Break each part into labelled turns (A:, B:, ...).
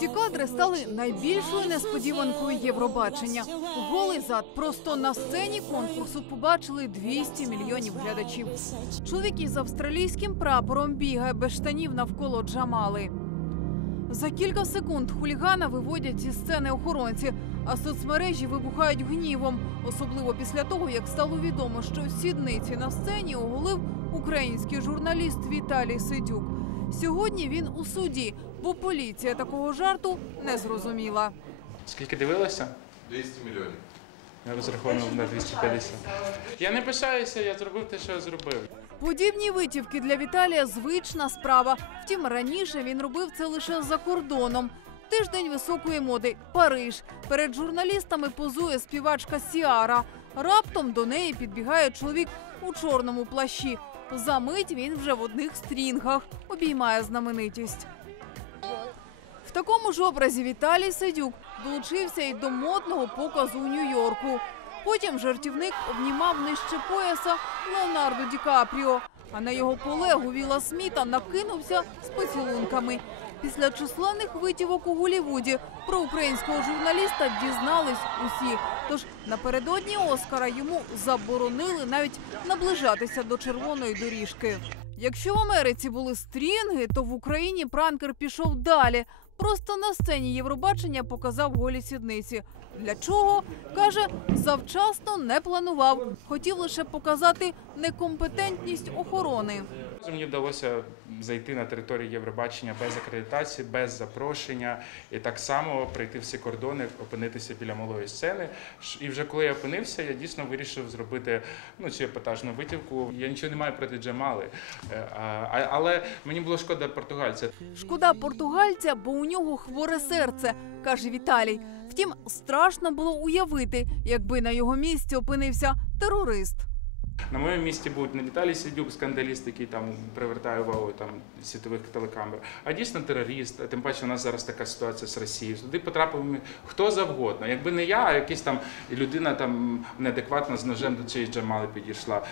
A: Ці кадри стали найбільшою несподіванкою Євробачення. Голий зад просто на сцені конкурсу побачили 200 мільйонів глядачів. Чоловік із австралійським прапором бігає без штанів навколо Джамали. За кілька секунд хулігана виводять зі сцени охоронці, а соцмережі вибухають гнівом, особливо після того, як стало відомо, що сідниці на сцені оголив український журналіст Віталій Сидюк. Сьогодні він у суді, бо поліція такого жарту не зрозуміла.
B: Скільки дивилася?
C: 200 мільйонів.
B: Я розраховував на 250. Я не пишаюся, я зробив те, що я зробив.
A: Подібні витівки для Віталія звична справа. Втім, раніше він робив це лише за кордоном. Тиждень високої моди Париж. Перед журналістами позує співачка Сіара. Раптом до неї підбігає чоловік у чорному плащі. За мить він вже в одних стрінгах обіймає знаменитість. В такому ж образі Віталій Сидюк долучився і до модного показу у Нью-Йорку. Потім жартівник обнімав нижче пояса Леонардо Ді Капріо, а на його колегу Віла Сміта накинувся з поцілунками. Після численних витівок у Голлівуді про українського журналіста дізнались усі. Тож напередодні Оскара йому заборонили навіть наближатися до червоної доріжки. Якщо в Америці були стрінги, то в Україні пранкер пішов далі. Просто на сцені Євробачення показав голі сідниці. Для чого? Каже, завчасно не планував. Хотів лише показати некомпетентність охорони.
B: Мені вдалося зайти на територію Євробачення без акредитації, без запрошення, і так само пройти всі кордони, опинитися біля малої сцени. І вже коли я опинився, я дійсно вирішив зробити ну, цю епатажну витівку. Я нічого не маю проти Джамали, е, але мені було шкода португальця.
A: Шкода португальця, бо у нього хворе серце, каже Віталій. Втім, страшно було уявити, якби на його місці опинився терорист.
B: На моєму місці був не Віталій Сидюк, скандаліст, який там привертає увагу там світових телекамер, а дійсно терорист. А Тим паче у нас зараз така ситуація з Росією. Туди потрапив хто завгодно. Якби не я, а якась там людина там неадекватна з ножем до цієї Джамали підійшла.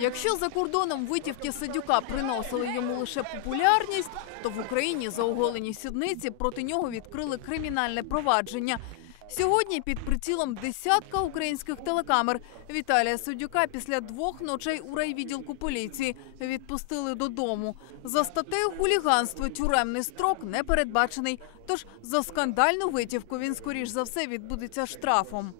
A: Якщо за кордоном витівки Сидюка приносили йому лише популярність, то в Україні за оголені сідниці проти нього відкрили кримінальне провадження. Сьогодні під прицілом десятка українських телекамер Віталія Судюка після двох ночей у райвідділку поліції відпустили додому. За статтею хуліганство тюремний строк не передбачений. Тож за скандальну витівку він скоріш за все відбудеться штрафом.